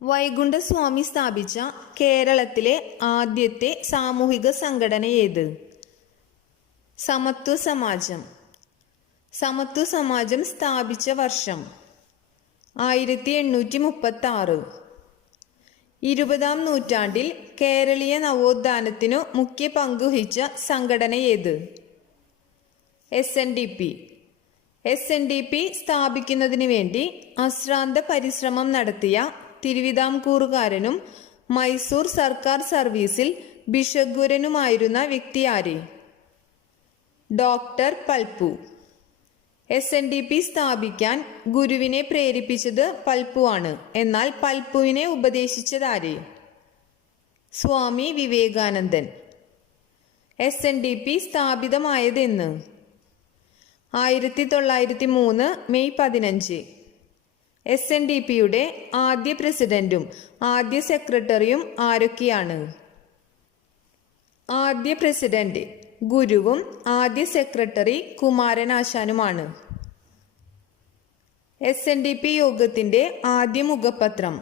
വൈകുണ്ഠസ്വാമി സ്ഥാപിച്ച കേരളത്തിലെ ആദ്യത്തെ സാമൂഹിക സംഘടന ഏത്? സമത്വ സമാജം. സമത്വ സമാജം സ്ഥാപിച്ച വർഷം 1836. 20-ാം നൂറ്റാണ്ടിൽ കേരളീയ നവോത്ഥാനത്തിനു മുഖ്യ പങ്കുവഹിച്ച സംഘടന ഏത്? SNDP. SNDP സ്ഥാപിക്കുന്നതിനു വേണ്ടി അശ്രാന്ത പരിശ്രമം നടത്തിയ തിരുവിതാംകൂറുകാരനും മൈസൂർ സർക്കാർ സർവീസിൽ ബിഷഗ്വരനുമായിരുന്ന വ്യക്തി ആര്? ഡോക്ടർ പൽപ്പു. SNDP സ്ഥാപിക്കാൻ ഗുരുവിനെ പ്രേരിപ്പിച്ചത് പൽപ്പു ആണ്. എന്നാൽ പൽപ്പുവിനെ ഉപദേശിച്ചതാര്? സ്വാമി വിവേകാനന്ദൻ. SNDP സ്ഥാപിതമായതെന്ന്? 1903 മെയ് 15. SNDPയുടെ ആദ്യ പ്രസിഡന്റും ആദ്യ സെക്രട്ടറിയും ആരൊക്കെയാണ്? ആദ്യ പ്രസിഡന്റ് ഗുരുവും ആദ്യ സെക്രട്ടറി കുമാരനാശാനുമാണ്. SNDP യോഗത്തിന്റെ ആദ്യ മുഖപത്രം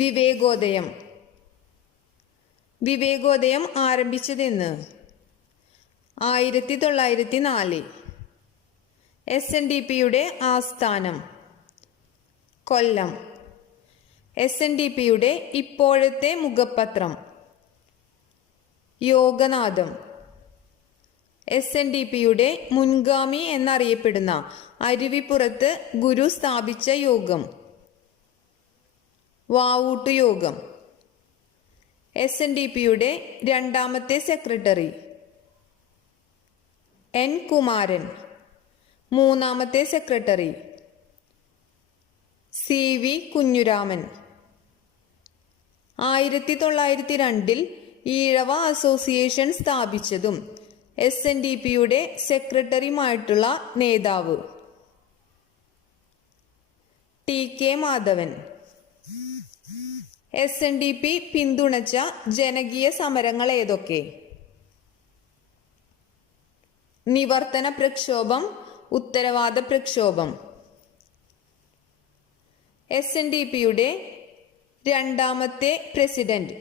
വിവേകോദയം. വിവേകോദയം ആരംഭിച്ചതെന്ന്? 1904. SNDPയുടെ ആസ്ഥാനം കൊല്ലം. SNDPയുടെ ഇപ്പോഴത്തെ മുഖപത്രം യോഗനാഥം. SNDPയുടെ മുൻഗാമി എന്നറിയപ്പെടുന്ന അരുവിപ്പുറത്ത് ഗുരു സ്ഥാപിച്ച യോഗം വാവൂട്ടുയോഗം. SNDPയുടെ രണ്ടാമത്തെ സെക്രട്ടറി N. കുമാരൻ. മൂന്നാമത്തെ secretary CV. Kunjuraman. 1902 Ezhava association സ്ഥാപിച്ചതും SNDPയുടെ സെക്രട്ടറിയുമായിട്ടുള്ള നേതാവ് TK. മാധവൻ. SNDP പിന്തുണച്ച ജനകീയ സമരങ്ങൾ ഏതൊക്കെ? നിവർത്തന പ്രക്ഷോഭം, ഉത്തരവാദ പ്രക്ഷോഭം. SNDPയുടെ രണ്ടാമത്തെ പ്രസിഡന്റ്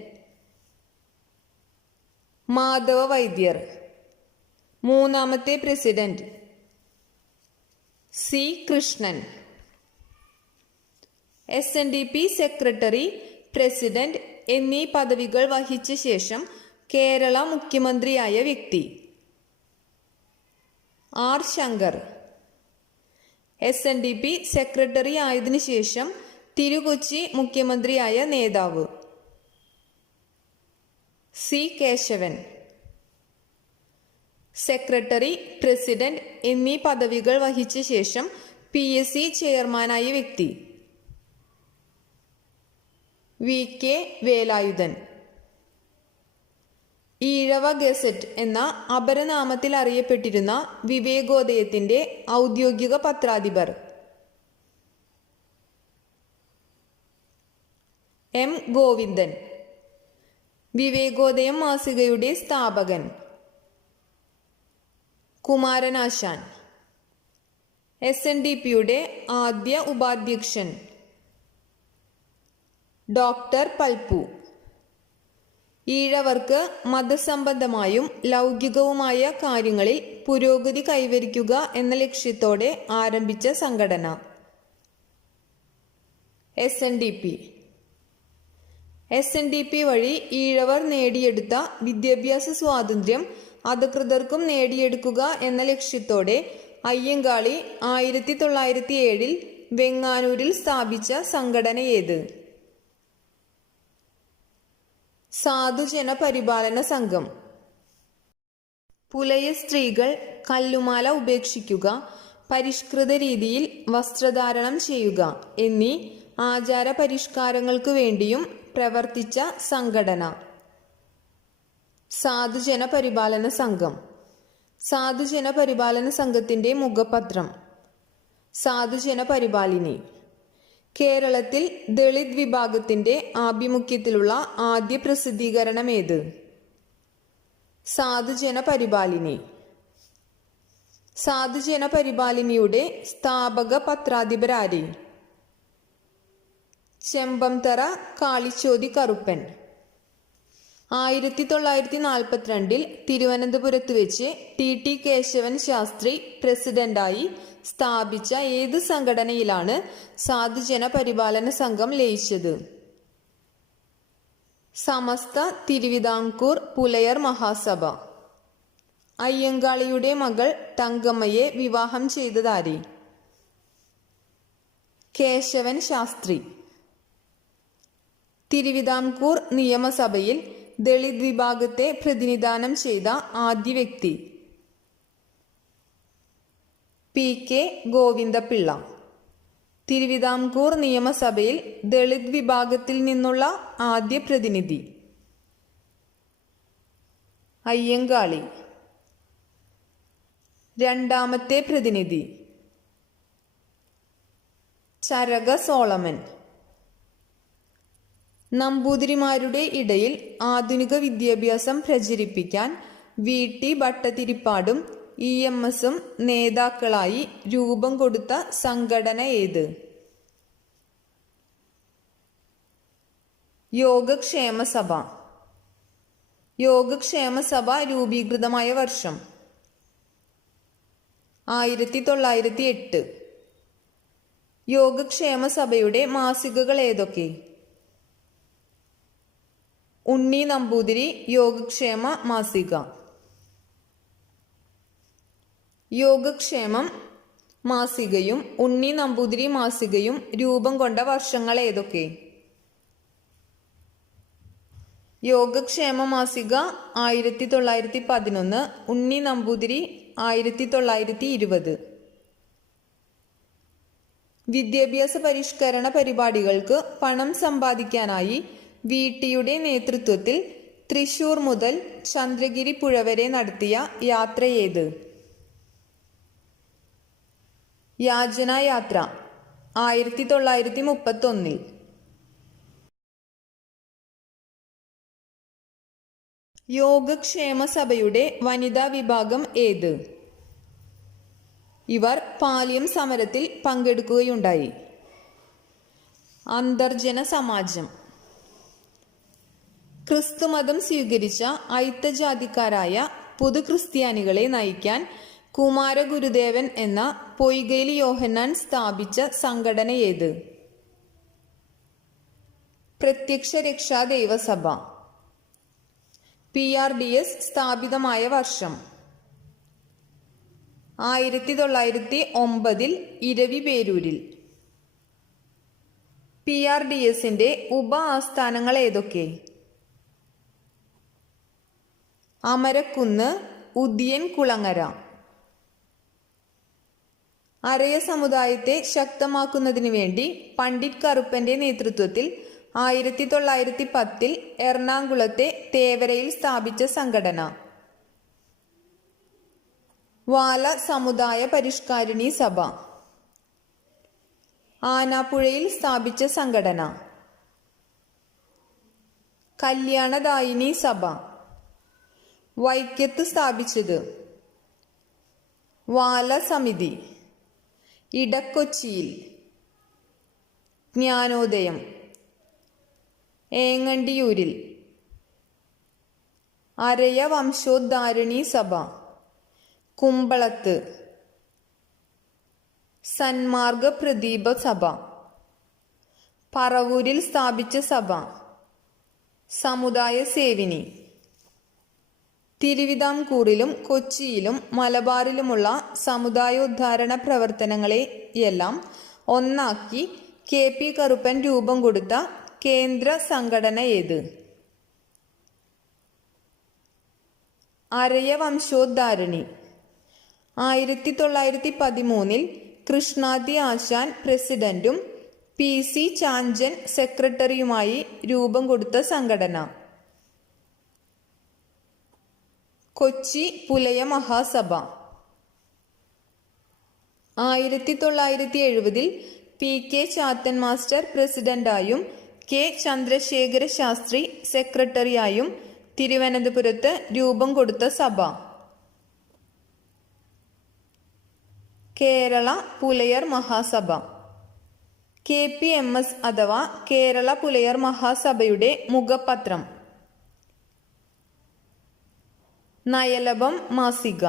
മാധവ വൈദ്യർ. മൂന്നാമത്തെ president C. Krishnan. SNDP secretary, president എന്നീ പദവികൾ വഹിച്ച ശേഷം കേരള മുഖ്യമന്ത്രിയായ വ്യക്തി R. ശങ്കർ. SNDP സെക്രട്ടറി ആയതിനു ശേഷം തിരുകൊച്ചി മുഖ്യമന്ത്രിയായ നേതാവ് C. കേശവൻ. സെക്രട്ടറി, പ്രസിഡന്റ് എന്നീ പദവികൾ വഹിച്ച ശേഷം PSC ചെയർമാനായ വ്യക്തി VK. വേലായുധൻ. ഈഴവ ഗസറ്റ് എന്ന അപരനാമത്തിൽ അറിയപ്പെട്ടിരുന്ന വിവേകോദയത്തിന്റെ ഔദ്യോഗിക പത്രാധിപർ M. ഗോവിന്ദൻ. വിവേകോദയം മാസികയുടെ സ്ഥാപകൻ കുമാരനാശാൻ. SNDPയുടെ ആദ്യ ഉപാധ്യക്ഷൻ ഡോക്ടർ പൽപ്പു. ഈഴവർക്ക് മതസംബന്ധമായും ലൗകികവുമായ കാര്യങ്ങളിൽ പുരോഗതി കൈവരിക്കുക എന്ന ലക്ഷ്യത്തോടെ ആരംഭിച്ച സംഘടന SNDP. SNDP വഴി ഈഴവർ നേടിയെടുത്ത വിദ്യാഭ്യാസ സ്വാതന്ത്ര്യം അധികൃതർക്കും നേടിയെടുക്കുക എന്ന ലക്ഷ്യത്തോടെ അയ്യങ്കാളി 1907 വെങ്ങാനൂരിൽ സ്ഥാപിച്ച സംഘടന ഏത്? സാധുജന പരിപാലന സംഘം. പുലയ സ്ത്രീകൾ കല്ലുമാല ഉപേക്ഷിക്കുക, പരിഷ്കൃത രീതിയിൽ വസ്ത്രധാരണം ചെയ്യുക എന്നീ ആചാര പരിഷ്കാരങ്ങൾക്ക് വേണ്ടിയും പ്രവർത്തിച്ച സംഘടന സാധുജന പരിപാലന സംഘം. സാധുജന പരിപാലന സംഘത്തിന്റെ മുഖപത്രം സാധുജന പരിപാലിനി. കേരളത്തിൽ ദളിത് വിഭാഗത്തിന്റെ ആഭിമുഖ്യത്തിലുള്ള ആദ്യ പ്രസിദ്ധീകരണം ഏത്? സാധുജന പരിപാലിനി. സാധുജന പരിപാലിനിയുടെ സ്ഥാപക പത്രാധിപരാര്? ചെമ്പംതറ കാളിച്ചോതി കറുപ്പൻ. 1942 തിരുവനന്തപുരത്ത് വെച്ച് ടി കേശവൻ ശാസ്ത്രി പ്രസിഡന്റായി സ്ഥാപിച്ച ഏത് സംഘടനയിലാണ് സാധുജന പരിപാലന സംഘം ലയിച്ചത്? സമസ്ത തിരുവിതാംകൂർ പുലയർ മഹാസഭ. അയ്യങ്കാളിയുടെ മകൾ തങ്കമ്മയെ വിവാഹം ചെയ്തതാരെ? കേശവൻ ശാസ്ത്രി. തിരുവിതാംകൂർ നിയമസഭയിൽ ദളിത് വിഭാഗത്തെ പ്രതിനിധാനം ചെയ്ത ആദ്യ വ്യക്തി? PK ഗോവിന്ദപിള്ള. തിരുവിതാംകൂർ നിയമസഭയിൽ ദളിത് വിഭാഗത്തിൽ നിന്നുള്ള ആദ്യ പ്രതിനിധി? അയ്യങ്കാളി. രണ്ടാമത്തെ പ്രതിനിധി? ചരക സോളമൻ. നമ്പൂതിരിമാരുടെ ഇടയിൽ ആധുനിക വിദ്യാഭ്യാസം പ്രചരിപ്പിക്കാൻ VT ഭട്ടതിരിപ്പാടും EMSും നേതാക്കളായി രൂപം കൊടുത്ത സംഘടന ഏത്? യോഗക്ഷേമ സഭ. യോഗക്ഷേമ സഭ രൂപീകൃതമായ വർഷം? 1908. യോഗക്ഷേമ സഭയുടെ മാസികകൾ ഏതൊക്കെ? ഉണ്ണി നമ്പൂതിരി യോഗക്ഷേമ മാസിക. യോഗക്ഷേമം മാസികയും ഉണ്ണി നമ്പൂതിരി മാസികയും രൂപം കൊണ്ട വർഷങ്ങൾ ഏതൊക്കെ? യോഗക്ഷേമ മാസിക 1911, ഉണ്ണി നമ്പൂതിരി 1920. വിദ്യാഭ്യാസ പരിഷ്കരണ പരിപാടികൾക്ക് പണം സമ്പാദിക്കാനായി VTയുടെ നേതൃത്വത്തിൽ തൃശൂർ മുതൽ ചന്ദ്രഗിരി പുഴ വരെ നടത്തിയ യാത്ര ഏത്? യാചനായാത്ര 1931. യോഗക്ഷേമ സഭയുടെ വനിതാ വിഭാഗം ഏത്? ഇവർ പാലിയം സമരത്തിൽ പങ്കെടുക്കുകയുണ്ടായി. അന്തർജന സമാജം. ക്രിസ്തുമതം സ്വീകരിച്ച അയിത്തജാതിക്കാരായ പുതുക്രിസ്ത്യാനികളെ നയിക്കാൻ കുമാരഗുരുദേവൻ എന്ന പൊയ്കയിലി യോഹന്നാൻ സ്ഥാപിച്ച സംഘടന ഏത്? പ്രത്യക്ഷ രക്ഷാ ദൈവസഭ. PRDS സ്ഥാപിതമായ വർഷം? 1909 ഇരവിപേരൂരിൽ. PRDSന്റെ ഉപ ആസ്ഥാനങ്ങൾ ഏതൊക്കെ? അമരക്കുന്ന്, ഉദിയൻ കുളങ്ങര. അരയ സമുദായത്തെ ശക്തമാക്കുന്നതിന് വേണ്ടി പണ്ഡിറ്റ് കറുപ്പന്റെ നേതൃത്വത്തിൽ 1910 എറണാകുളത്തെ തേവരയിൽ സ്ഥാപിച്ച സംഘടന? വാല സമുദായ പരിഷ്കാരിണി സഭ. ആനാപ്പുഴയിൽ സ്ഥാപിച്ച സംഘടന? കല്യാണദായിനി സഭ. വൈക്കത്ത് സ്ഥാപിച്ചത്? വാല സമിതി. ഇടക്കൊച്ചിയിൽ? ജ്ഞാനോദയം. ഏങ്ങണ്ടിയൂരിൽ? അരയ വംശോദ്ധാരണി സഭ. കുമ്പളത്ത്? സന്മാർഗ പ്രദീപ സഭ. പറവൂരിൽ സ്ഥാപിച്ച സഭ? സമുദായ സേവിനി. തിരുവിതാംകൂറിലും കൊച്ചിയിലും മലബാറിലുമുള്ള സമുദായോദ്ധാരണ പ്രവർത്തനങ്ങളെയെല്ലാം ഒന്നാക്കി KP കറുപ്പൻ രൂപം കൊടുത്ത കേന്ദ്ര സംഘടന ഏത്? അരയ വംശോദ്ധാരണി. 1913 കൃഷ്ണാദി ആശാൻ പ്രസിഡന്റും PC ചാഞ്ചൻ സെക്രട്ടറിയുമായി രൂപം കൊടുത്ത സംഘടന? കൊച്ചി പുലയ മഹാസഭ. 1970 PK ചാത്തൻ മാസ്റ്റർ പ്രസിഡന്റായും K ചന്ദ്രശേഖര ശാസ്ത്രി സെക്രട്ടറിയായും തിരുവനന്തപുരത്ത് രൂപം കൊടുത്ത സഭ? കേരള പുലയർ മഹാസഭ. KPMS അഥവാ കേരള പുലയർ മഹാസഭയുടെ മുഖപത്രം. നയലഭം മാസിക.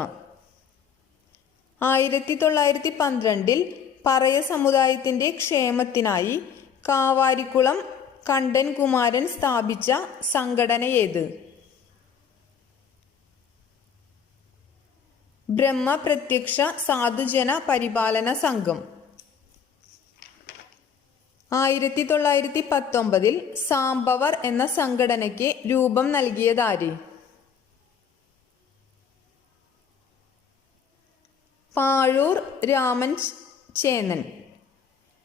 1912 പറയ സമുദായത്തിന്റെ ക്ഷേമത്തിനായി കാവാരിക്കുളം കണ്ടൻ കുമാരൻ സ്ഥാപിച്ച സംഘടനയേത്? ബ്രഹ്മപ്രത്യക്ഷ സാധുജന പരിപാലന സംഘം. 1919 സാംബവർ എന്ന സംഘടനയ്ക്ക് രൂപം നൽകിയതാര്? പാഴൂർ രാമൻ ചേന്നൻ.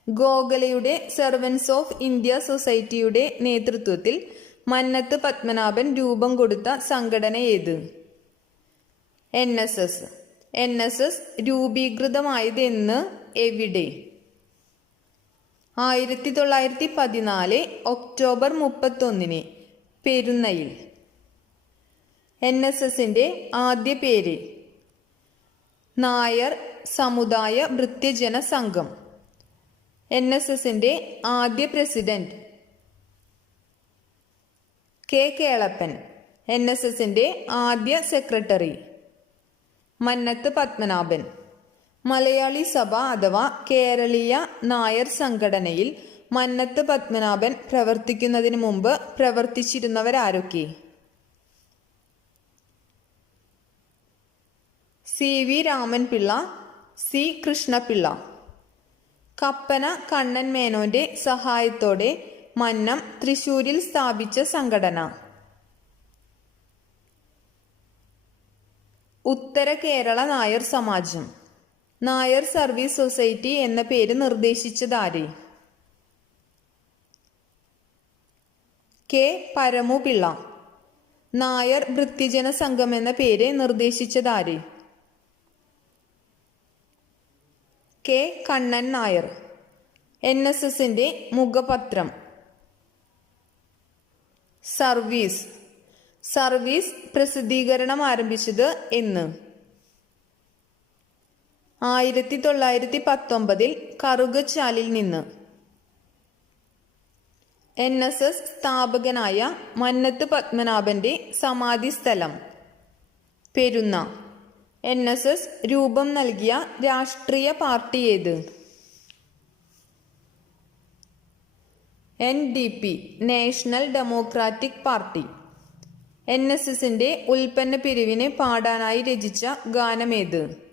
ഗോഖലെയുടെ സെർവൻസ് ഓഫ് ഇന്ത്യ സൊസൈറ്റിയുടെ നേതൃത്വത്തിൽ മന്നത്ത് പത്മനാഭൻ രൂപം കൊടുത്ത സംഘടന ഏത്? NSS. NSS രൂപീകൃതമായത് എന്ന് എവിടെ? 1914 ഒക്ടോബർ 31 പെരുന്നയിൽ. NSSന്റെ ആദ്യ പേര്? നായർ സമുദായ ഭൃത്യജന സംഘം. NSSന്റെ ആദ്യ പ്രസിഡന്റ് K. കേളപ്പൻ. NSSന്റെ ആദ്യ സെക്രട്ടറി മന്നത്ത് പത്മനാഭൻ. മലയാളി സഭ അഥവാ കേരളീയ നായർ സംഘടനയിൽ മന്നത്ത് പത്മനാഭൻ പ്രവർത്തിക്കുന്നതിന് മുമ്പ് പ്രവർത്തിച്ചിരുന്നവരാരൊക്കെ? CV Raman Pillai, C. കൃഷ്ണപിള്ള. കപ്പന കണ്ണൻ മേനോന്റെ സഹായത്തോടെ മന്നം തൃശൂരിൽ സ്ഥാപിച്ച സംഘടന? ഉത്തര കേരള നായർ സമാജം. നായർ സർവീസ് സൊസൈറ്റി എന്ന പേര് നിർദ്ദേശിച്ചതാര്? K. പരമുപിള്ള. നായർ ഭൃത്യജന സംഘം എന്ന പേര് നിർദ്ദേശിച്ചതാര്? K. കണ്ണൻ നായർ. NSSന്റെ മുഖപത്രം? സർവീസ്. സർവീസ് പ്രസിദ്ധീകരണം ആരംഭിച്ചത് എന്ന്? 1919 കറുകച്ചാലിൽ നിന്ന്. NSS സ്ഥാപകനായ മന്നത്ത് പത്മനാഭന്റെ സമാധി സ്ഥലം? പെരുന്ന. NSS രൂപം നൽകിയ രാഷ്ട്രീയ പാർട്ടി ഏത്? NDP national democratic party. NSSന്റെ ഉൽപ്പന്ന പിരിവിന് പാടാനായി രചിച്ച ഗാനമേത്?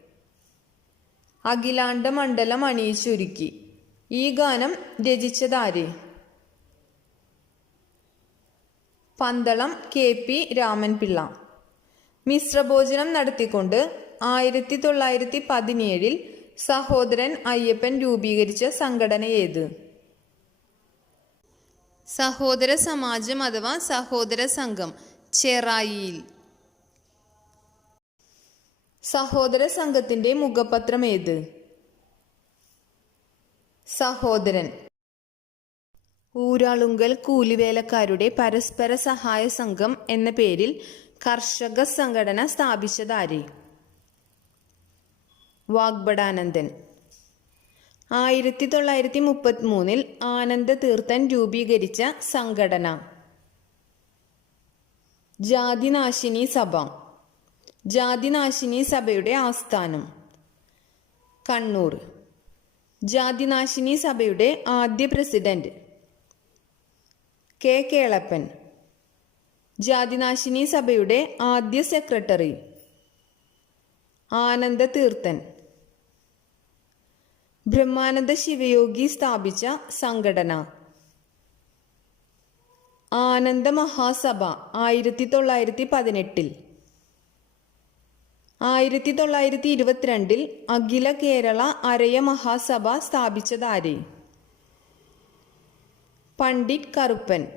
അഖിലാണ്ട മണ്ഡലം അണിയിച്ചൊരുക്കി. ഈ ഗാനം രചിച്ചതാര്? പന്തളം KP രാമൻപിള്ള. മിശ്രഭോജനം നടത്തിക്കൊണ്ട് 1917 സഹോദരൻ അയ്യപ്പൻ രൂപീകരിച്ച സംഘടന ഏത്? സഹോദര സമാജം അഥവാ സഹോദര സംഘം, ചെറായിയിൽ. സഹോദര സംഘത്തിന്റെ മുഖപത്രം ഏത്? സഹോദരൻ. ഊരാളുങ്കൽ കൂലിവേലക്കാരുടെ പരസ്പര സഹായ സംഘം എന്ന പേരിൽ കർഷക സംഘടന സ്ഥാപിച്ചതാര്? വാഗ്ബടാനന്ദൻ. 1933 ആനന്ദ തീർത്ഥൻ രൂപീകരിച്ച സംഘടന? ജാതിനാശിനി സഭ. ജാതിനാശിനി സഭയുടെ ആസ്ഥാനം? കണ്ണൂർ. ജാതിനാശിനി സഭയുടെ ആദ്യ പ്രസിഡന്റ്? K. കേളപ്പൻ. ജാതിനാശിനി സഭയുടെ ആദ്യ സെക്രട്ടറി? ആനന്ദ തീർത്ഥൻ. ബ്രഹ്മാനന്ദ ശിവയോഗി സ്ഥാപിച്ച സംഘടന? ആനന്ദ മഹാസഭ. 1918. 1922 അഖില കേരള അരയ മഹാസഭ സ്ഥാപിച്ചതാര്? പണ്ഡിറ്റ് കറുപ്പൻ.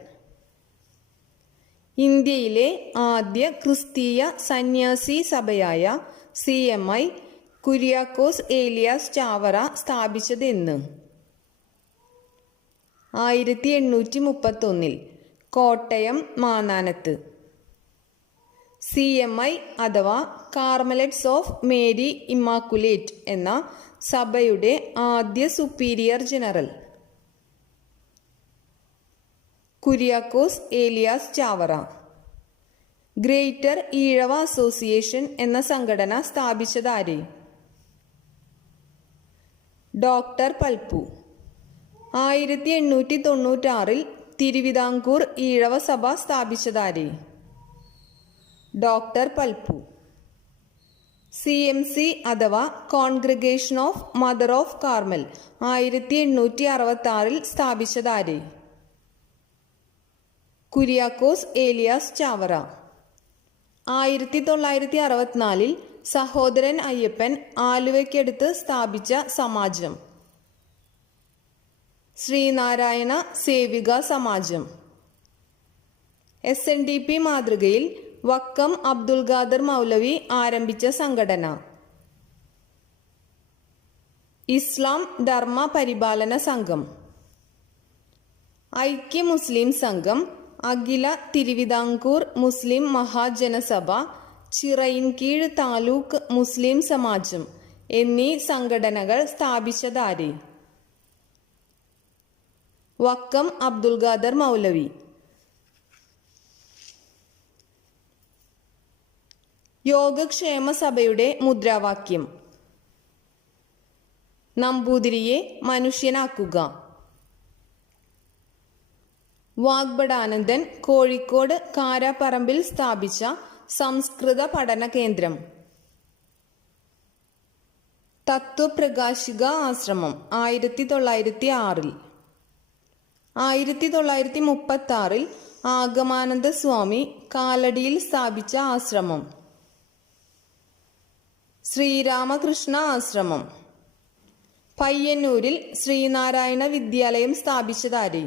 ഇന്ത്യയിലെ ആദ്യ ക്രിസ്തീയ സന്യാസി സഭയായ CMI കുര്യാക്കോസ് ഏലിയാസ് ചാവറ സ്ഥാപിച്ചത് എന്ന്? 1831 കോട്ടയം മാന്നാനത്ത്. CMI അഥവാ കാർമലറ്റ്സ് ഓഫ് മേരി ഇമ്മാക്കുലേറ്റ് എന്ന സഭയുടെ ആദ്യ superior general? Kuriakose Elias Chavara. Greater Ezhava association എന്ന സംഘടന സ്ഥാപിച്ചതാര്? ഡോക്ടർ പൽപ്പു. 1896 തിരുവിതാംകൂർ ഈഴവ സഭ സ്ഥാപിച്ചതാര്? ഡോക്ടർ പൽപ്പു. CMC അഥവാ congregation of mother of Carmel 1866 സ്ഥാപിച്ചതാര്? കുര്യാക്കോസ് ഏലിയാസ് ചാവറ. 1964 സഹോദരൻ അയ്യപ്പൻ ആലുവയ്ക്കടുത്ത് സ്ഥാപിച്ച സമാജം ശ്രീനാരായണ സേവിക സമാജം. SNDP മാതൃകയിൽ വക്കം അബ്ദുൽ ഖാദർ മൗലവി ആരംഭിച്ച സംഘടന ഇസ്ലാം ധർമ്മ പരിപാലന സംഘം. ഐക്യ മുസ്ലിം സംഘം, അഖില തിരുവിതാംകൂർ മുസ്ലിം മഹാജനസഭ, ചിറയിൻകീഴ് താലൂക്ക് മുസ്ലിം സമാജം എന്നീ സംഘടനകൾ സ്ഥാപിച്ചതാര്? വക്കം അബ്ദുൽ ഖാദർ മൗലവി. യോഗക്ഷേമ സഭയുടെ മുദ്രാവാക്യം നമ്പൂതിരിയെ മനുഷ്യനാക്കുക. വാഗ്ബടാനന്ദൻ കോഴിക്കോട് കാരാപ്പറമ്പിൽ സ്ഥാപിച്ച സംസ്കൃത പഠന കേന്ദ്രം. തത്വപ്രകാശിക ആശ്രമം 1906. 1936 ആഗമാനന്ദ സ്വാമി കാലടിയിൽ സ്ഥാപിച്ച ആശ്രമം ശ്രീരാമകൃഷ്ണ ആശ്രമം. പയ്യന്നൂരിൽ ശ്രീനാരായണ വിദ്യാലയം സ്ഥാപിച്ചതാര്?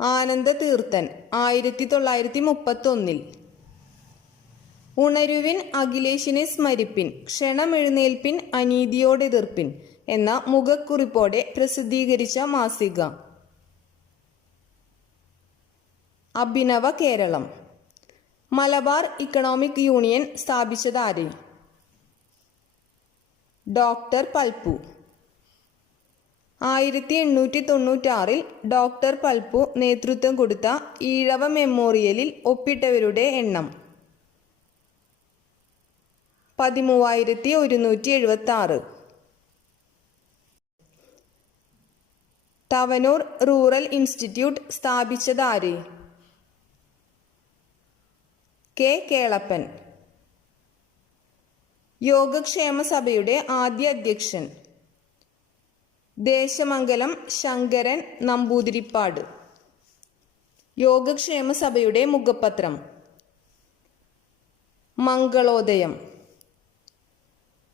ആനന്ദ തീർത്ഥൻ 1931. ഉണരുവിൻ അഖിലേഷിനെ സ്മരിപ്പിൻ, ക്ഷണമെഴുന്നേൽപ്പിൻ, അനീതിയോടെതിർപ്പിൻ എന്ന മുഖക്കുറിപ്പോടെ പ്രസിദ്ധീകരിച്ച മാസിക അഭിനവ കേരളം. മലബാർ ഇക്കണോമിക് യൂണിയൻ സ്ഥാപിച്ചതാര്? ഡോക്ടർ പൽപ്പു. 1896 ഡോക്ടർ പൽപ്പു നേതൃത്വം കൊടുത്ത ഈഴവ മെമ്മോറിയലിൽ ഒപ്പിട്ടവരുടെ എണ്ണം 13,176. തവനൂർ റൂറൽ ഇൻസ്റ്റിറ്റ്യൂട്ട് സ്ഥാപിച്ചതാര്? കെ കേളപ്പൻ. യോഗക്ഷേമ സഭയുടെ ആദ്യ അധ്യക്ഷൻ ദേശമംഗലം ശങ്കരൻ നമ്പൂതിരിപ്പാട്. യോഗക്ഷേമ സഭയുടെ മുഖപത്രം മംഗളോദയം.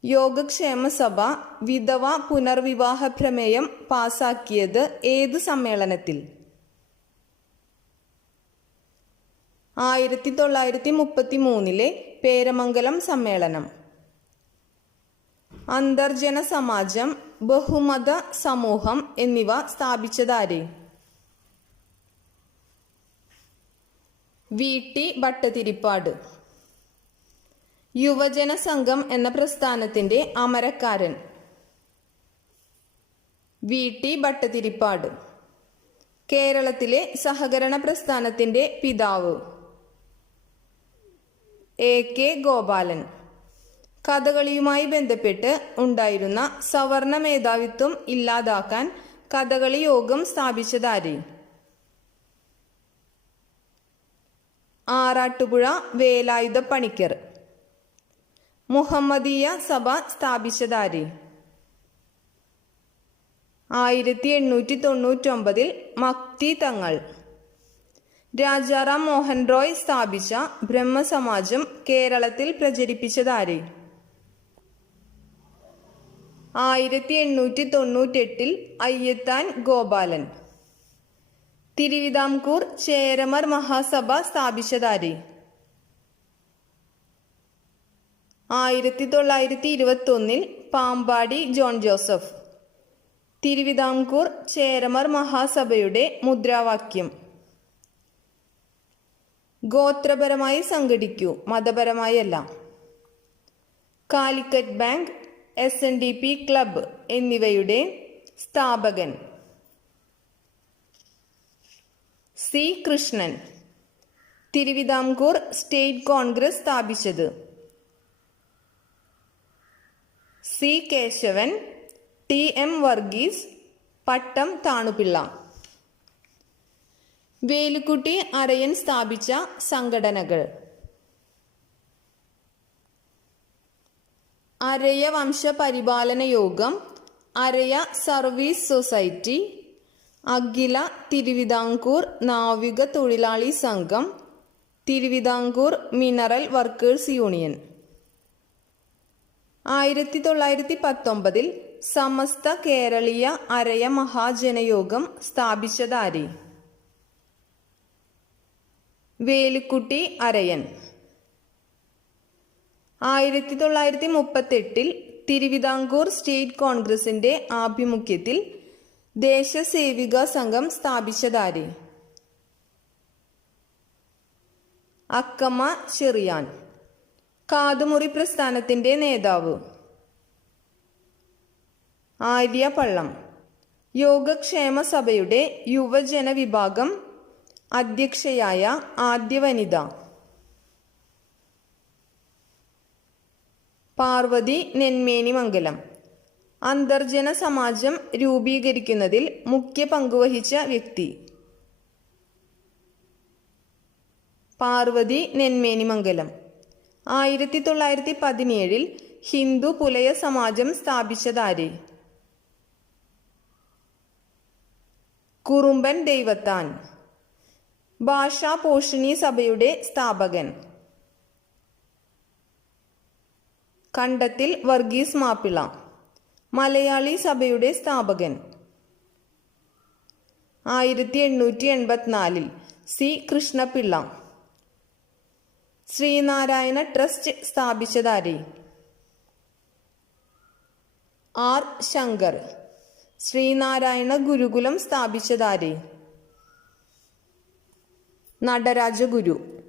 യോഗക്ഷേമ സഭ വിധവ പുനർവിവാഹ പ്രമേയം പാസാക്കിയത് ഏത് സമ്മേളനത്തിൽ? 1933 പേരമംഗലം സമ്മേളനം. അന്തർജന സമാജം, ബഹുമത സമൂഹം എന്നിവ സ്ഥാപിച്ചതാര്? VT ഭട്ടതിരിപ്പാട്. യുവജന സംഘം എന്ന പ്രസ്ഥാനത്തിന്റെ അമരക്കാരൻ VT ഭട്ടതിരിപ്പാട്. കേരളത്തിലെ സഹകരണ പ്രസ്ഥാനത്തിന്റെ പിതാവ് AK ഗോപാലൻ. കഥകളിയുമായി ബന്ധപ്പെട്ട് ഉണ്ടായിരുന്ന സവർണ മേധാവിത്വം ഇല്ലാതാക്കാൻ കഥകളി യോഗം സ്ഥാപിച്ചതാര്? ആറാട്ടുപുഴ വേലായുധ പണിക്കർ. മുഹമ്മദീയ സഭ സ്ഥാപിച്ചതാര്? 1899 മക്തി തങ്ങൾ. രാജാറാം മോഹൻ റോയ് സ്ഥാപിച്ച ബ്രഹ്മസമാജം കേരളത്തിൽ പ്രചരിപ്പിച്ചതാര്? 1898 അയ്യത്താൻ ഗോപാലൻ. തിരുവിതാംകൂർ ചേരമർ മഹാസഭ സ്ഥാപിച്ചതാര്? 1921 പാമ്പാടി ജോൺ ജോസഫ്. തിരുവിതാംകൂർ ചേരമർ മഹാസഭയുടെ മുദ്രാവാക്യം ഗോത്രപരമായി സംഘടിക്കൂ, മതപരമായല്ല. കാലിക്കറ്റ് ബാങ്ക്, SNDP ക്ലബ്ബ് എന്നിവയുടെ സ്ഥാപകൻ C Krishnan. Travancore state congress സ്ഥാപിച്ചത് C Kesavan, T M Varghese, Pattom Thanu Pillai. Velukutty Arayan സ്ഥാപിച്ച സംഘടനകൾ Araya Vamsa Paripalana Yogam, Araya service society, Akhila Travancore Navika Thozhilali Sangham, Travancore mineral workers union. 1919 Samastha Keraleeya Araya Mahajanayogam സ്ഥാപിച്ചതാര്? വേലുക്കുട്ടി അരയൻ. 1938 തിരുവിതാംകൂർ സ്റ്റേറ്റ് കോൺഗ്രസിന്റെ ആഭിമുഖ്യത്തിൽ ദേശസേവിക സംഘം സ്ഥാപിച്ചതാര്? അക്കമ്മ ചെറിയാൻ. കാതുമുറി പ്രസ്ഥാനത്തിന്റെ നേതാവ് ആര്യ പള്ളം. യോഗക്ഷേമ സഭയുടെ യുവജന വിഭാഗം അധ്യക്ഷയായ ആദ്യ വനിത പാർവതി നെന്മേനിമംഗലം. അന്തർജന സമാജം രൂപീകരിക്കുന്നതിൽ മുഖ്യ പങ്കുവഹിച്ച വ്യക്തി പാർവതി നെന്മേനിമംഗലം. 1917 ഹിന്ദു പുലയ സമാജം സ്ഥാപിച്ചതാര്? കുറുമ്പൻ ദൈവത്താൻ. ഭാഷാ പോഷിണി സഭയുടെ സ്ഥാപകൻ കണ്ടത്തിൽ വർഗീസ് മാപ്പിള. മലയാളി സഭയുടെ സ്ഥാപകൻ 1884 സി കൃഷ്ണപിള്ള. ശ്രീനാരായണ ട്രസ്റ്റ് സ്ഥാപിച്ചതാര്? ആർ ശങ്കർ. ശ്രീനാരായണ ഗുരുകുലം സ്ഥാപിച്ചതാര്? നടരാജഗുരു.